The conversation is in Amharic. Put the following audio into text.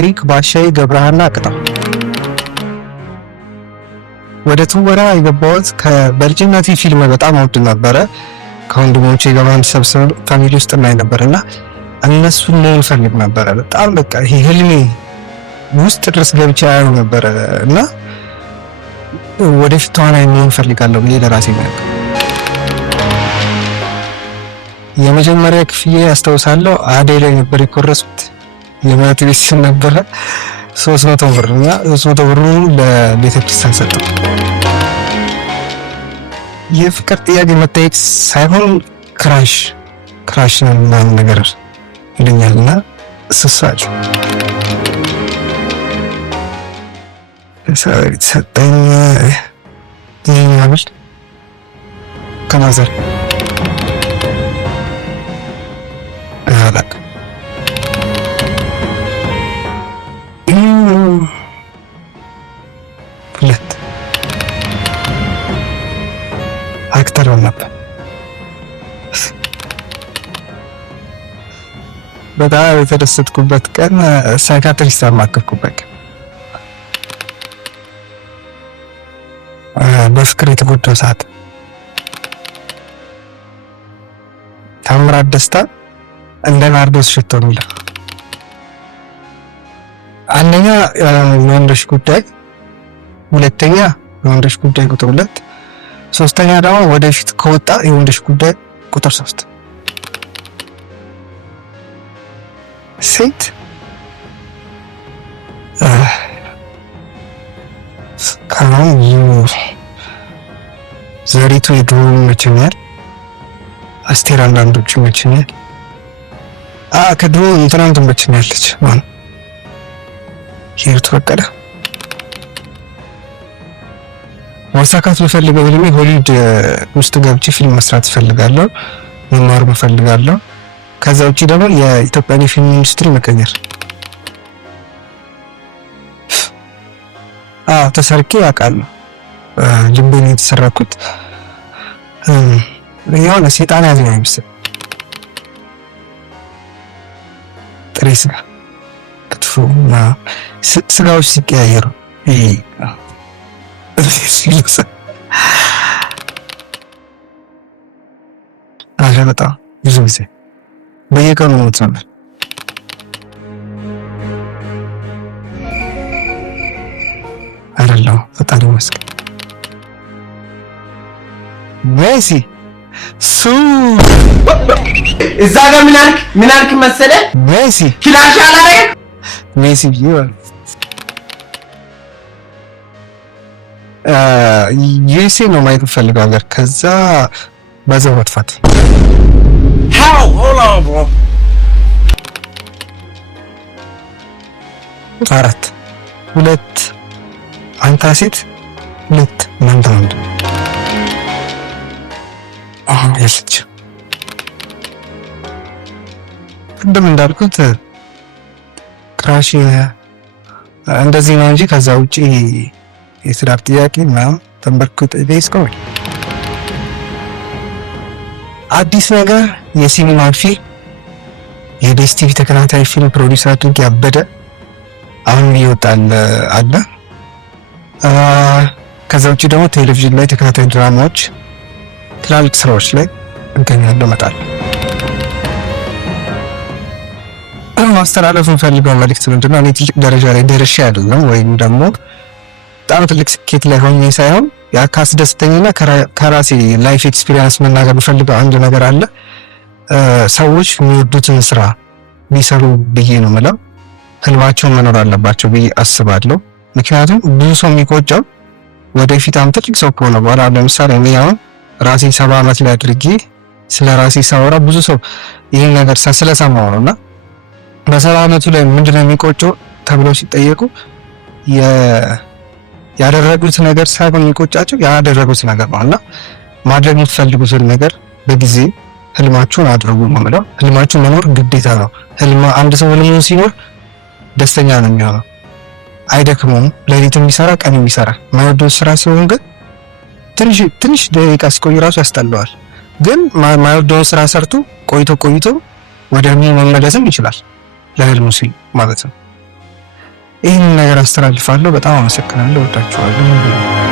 ኤሪክ ባሻይ ገብረሃና ቅጣው። ወደ ትወና የገባሁት በልጅነቴ ፊልም በጣም ወድ ነበረ። ከወንድሞቼ ጋር ተሰብስበን ፋሚሊ ውስጥ እናይ ነበርና እነሱን መሆን ፈልግ ነበረ። በጣም በቃ ይሄ ህልሜ ውስጥ ድረስ ገብቼ አየው ነበረ እና ወደፊት ተዋናይ መሆን ፈልጋለሁ ብዬ ለራሴ ማለት ነው። የመጀመሪያ ክፍያ ያስታውሳለሁ አደይ ላይ ነበር የኮረስኩት። የማት ቤት ነበረ 300 ብር እና 300 ብሩን ለቤተክርስቲያን ሰጠው። የፍቅር ጥያቄ መጠየቅ ሳይሆን ክራሽ ነው ምናምን ነገር ይለኛልና ስሳጭ ሰጠኝ ይኛብል ከማዘር አላቅ ሁለት አክተር ነበር። በጣም የተደሰትኩበት ቀን ሳይካትሪስት አማከርኩበት ቀን፣ በፍቅር የተጎዳው ሰዓት፣ ታምራት ደስታ እንደ ናርዶስ ሽቶ ነው። አንደኛ የወንዶች ጉዳይ፣ ሁለተኛ የወንዶች ጉዳይ ቁጥር 2፣ ሶስተኛ ደግሞ ወደፊት ከወጣ የወንዶች ጉዳይ ቁጥር 3። ሴት ካሁን ዘሪቱ የድሮ ይመቸኛል። አስቴር አንዳንዶቹ ይመቸኛል። ከድሮ እንትናም ትመቸኛለች ማለት ሂሩት በቀለ። ማሳካት የምፈልገው ህልሜ ሆሊውድ ውስጥ ገብቼ ፊልም መስራት እፈልጋለሁ፣ መማር እፈልጋለሁ። ከዛ ውጪ ደግሞ የኢትዮጵያን የፊልም ኢንዱስትሪ መቀየር። ተሰርቄ አውቃለሁ። ልቤን የተሰራኩት የሆነ ሴጣን ያዘኝ አይመስል ጥሬ ስጋ ክትፎ እና ስጋዎች ሲቀያየሩ በጣም ብዙ ጊዜ በየቀኑ ሞት ነበር። አይደለም ፈጣሪ ይመስገን። ሜሲ እዛ ጋር ምን አልክ መሰለህ? ሜሲ ክላሽ አላረገ ሜሲ ቢሆን ዩኤስኤ ነው ማየት ፈልገው ሀገር ከዛ በዛው መጥፋት። How? Hold on, bro. 4 2 አንተ ሴት 2 መንታ ወንድ ያለች እንደም እንዳልኩት ክራሽ እንደዚህ ነው እንጂ ከዛ ውጪ የትዳር ጥያቄ ምናምን ተንበርክኮ ጠይቀው አዲስ ነገር የሲኒማ ፊልም የዴስ ቲቪ ተከታታይ ፊልም ፕሮዲውስ አድርጌ ያበደ አሁን ይወጣል አለ። ከዛ ውጪ ደግሞ ቴሌቪዥን ላይ ተከታታይ ድራማዎች፣ ትላልቅ ስራዎች ላይ እንገኛለሁ እመጣለሁ። ማስተላለፍ የምፈልገው መልዕክት ምንድነው? እኔ ትልቅ ደረጃ ላይ ደርሼ አይደለም ወይም ደግሞ በጣም ትልቅ ስኬት ላይ ሆኜ ሳይሆን ያ ካስደስተኝና ከራሴ ላይፍ ኤክስፒሪየንስ መናገር የምፈልገው አንድ ነገር አለ። ሰዎች የሚወዱትን ስራ ቢሰሩ ብዬ ነው የምለው። ህልማቸውን መኖር አለባቸው ብዬ አስባለሁ። ምክንያቱም ብዙ ሰው የሚቆጨው ወደፊት ትልቅ ሰው ከሆነ በኋላ፣ ለምሳሌ እኔ አሁን ራሴ 70 ዓመት ላይ አድርጌ ስለ ራሴ ሳወራ ብዙ ሰው ይህን ነገር ስለሰማው ነውና በ70 ዓመቱ ላይ ምንድነው የሚቆጨው ተብለው ሲጠየቁ ያደረጉት ነገር ሳይሆን የሚቆጫቸው ያደረጉት ነገር ነውና ማድረግ የምትፈልጉትን ነገር በጊዜ ህልማችሁን አድርጉ ነው የምለው። ህልማችሁን መኖር ግዴታ ነው። አንድ ሰው ህልሙን ሲኖር ደስተኛ ነው የሚሆነው፣ አይደክመውም። ሌሊት የሚሰራ ቀን የሚሰራ ማይወደው ስራ ሲሆን ግን ትንሽ ደቂቃ ሲቆይ ራሱ ያስጠላዋል። ግን ማይወደው ስራ ሰርቶ ቆይቶ ወደ ህልሙ መመለስም ይችላል፣ ለህልሙ ሲል ማለት ነው። ይህን ነገር አስተላልፋለሁ። በጣም አመሰግናለሁ። ወዳችኋለሁ።